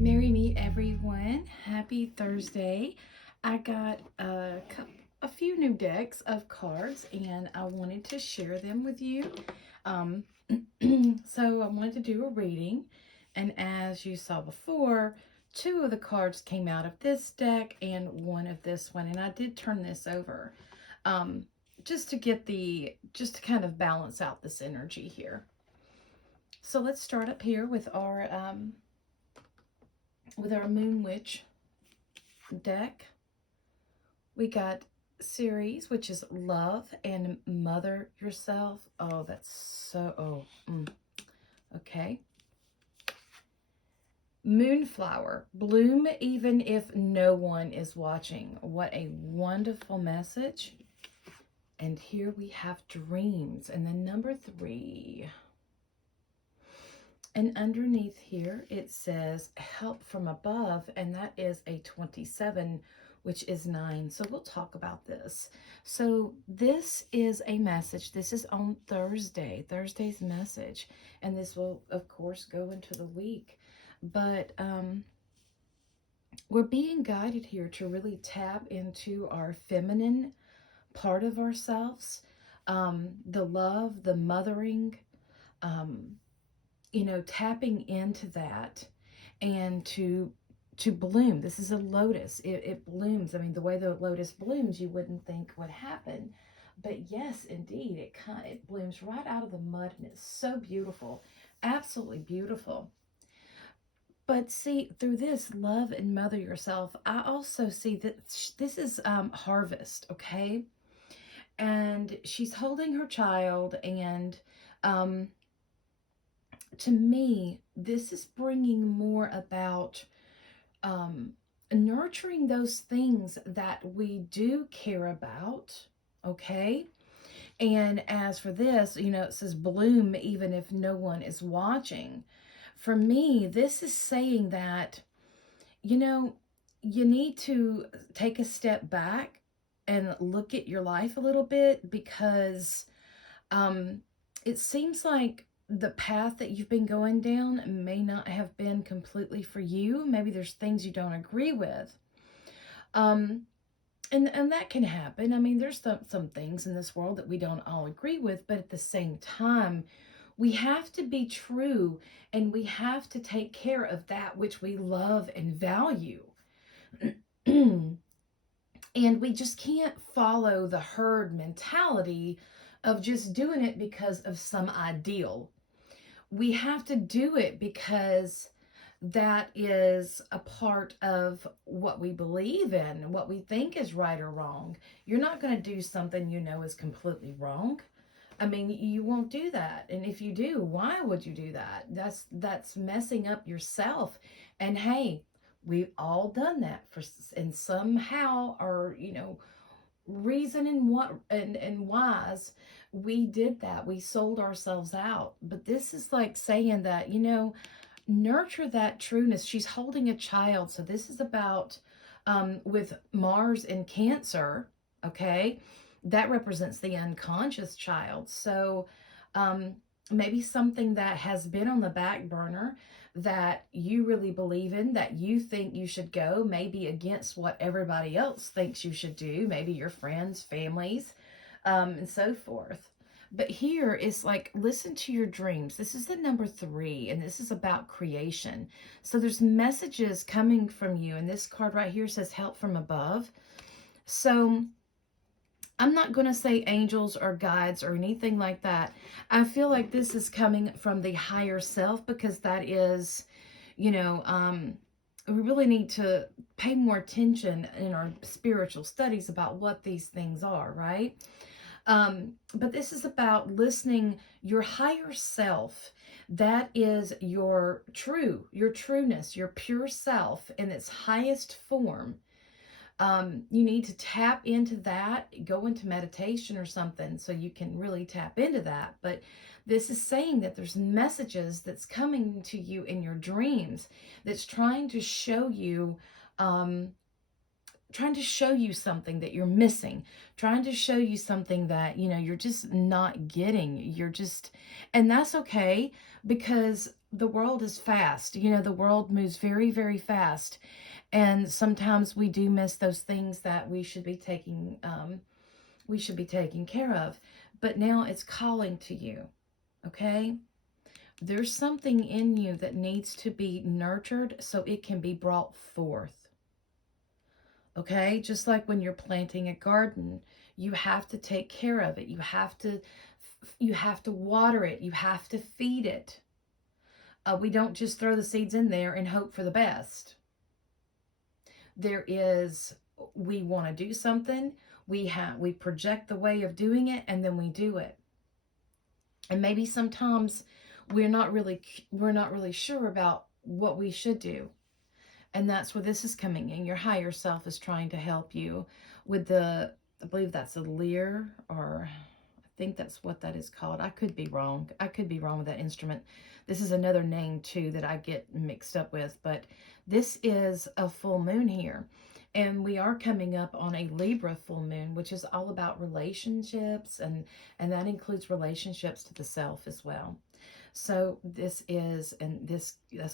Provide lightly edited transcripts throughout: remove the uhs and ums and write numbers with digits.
Marry me, everyone. Happy Thursday. I got a few new decks of cards and I wanted to share them with you. Um, so I wanted to do a reading, and as you saw before, two of the cards came out of this deck and one of this one, and I did turn this over just to kind of balance out this energy here. So let's start up here with our Moon Witch deck. We got Series, which is Love and Mother Yourself. Oh, that's so, okay. Moonflower, bloom even if no one is watching. What a wonderful message. And here we have Dreams, and then number 3. And underneath here, it says Help from Above, and that is a 27, which is 9. So we'll talk about this. So this is a message. This is on Thursday's message. And this will, of course, go into the week. But we're being guided here to really tap into our feminine part of ourselves. The love, the mothering, tapping into that and to bloom. This is a lotus. It blooms. I mean, the way the lotus blooms, you wouldn't think would happen. But yes, indeed, it blooms right out of the mud, and it's so beautiful. Absolutely beautiful. But see, through this Love and Mother Yourself, I also see that this is harvest, okay? And she's holding her child, and to me, this is bringing more about nurturing those things that we do care about, okay? And as for this, it says bloom even if no one is watching. For me, this is saying that, you need to take a step back and look at your life a little bit, because it seems like the path that you've been going down may not have been completely for you. Maybe there's things you don't agree with. And that can happen. I mean, there's some things in this world that we don't all agree with, but at the same time, we have to be true, and we have to take care of that which we love and value. And we just can't follow the herd mentality of just doing it because of some ideal. We have to do it because that is a part of what we believe in, what we think is right or wrong. You're not going to do something you know is completely wrong. I mean, you won't do that. And if you do, why would you do that? That's messing up yourself. And hey, we've all done that and somehow, or reason and wise, we did that. We sold ourselves out. But this is like saying that, nurture that trueness. She's holding a child. So this is about with Mars in Cancer, okay? That represents the unconscious child. So maybe something that has been on the back burner that you really believe in, that you think you should go, maybe against what everybody else thinks you should do, maybe your friends, families, and so forth. But here is like, listen to your dreams. This is the number 3, and this is about creation. So there's messages coming from you, and this card right here says help from above. So I'm not going to say angels or guides or anything like that. I feel like this is coming from the higher self, because that is, you know, we really need to pay more attention in our spiritual studies about what these things are, right? But this is about listening your higher self. That is your trueness, your pure self in its highest form. You need to tap into that, go into meditation or something so you can really tap into that. But this is saying that there's messages that's coming to you in your dreams that's trying to show you, something that you're missing, trying to show you something that, you're just not getting. And that's okay, because the world is fast. The world moves very, very fast. And sometimes we do miss those things that we should be taking care of. But now it's calling to you, okay? There's something in you that needs to be nurtured so it can be brought forth, okay? Just like when you're planting a garden, you have to take care of it. You have to water it. You have to feed it. We don't just throw the seeds in there and hope for the best. We want to do something, we project the way of doing it, and then we do it. And maybe sometimes we're not really sure about what we should do. And that's where this is coming in. Your higher self is trying to help you with I believe that's a lyre, or I think that's what that is called. I could be wrong. With that instrument. This is another name too that I get mixed up with, but this is a full moon here. And we are coming up on a Libra full moon, which is all about relationships, and that includes relationships to the self as well. So that's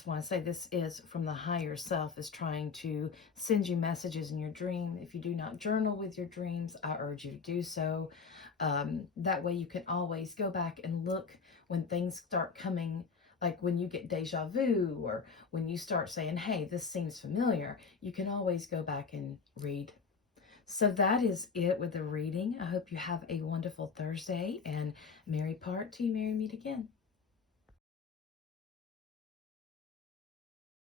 why I say this is from the higher self, is trying to send you messages in your dream. If you do not journal with your dreams, I urge you to do so. That way you can always go back and look when things start coming, like when you get deja vu, or when you start saying, hey, this seems familiar, you can always go back and read. So that is it with the reading. I hope you have a wonderful Thursday, and merry part to you, merry meet again.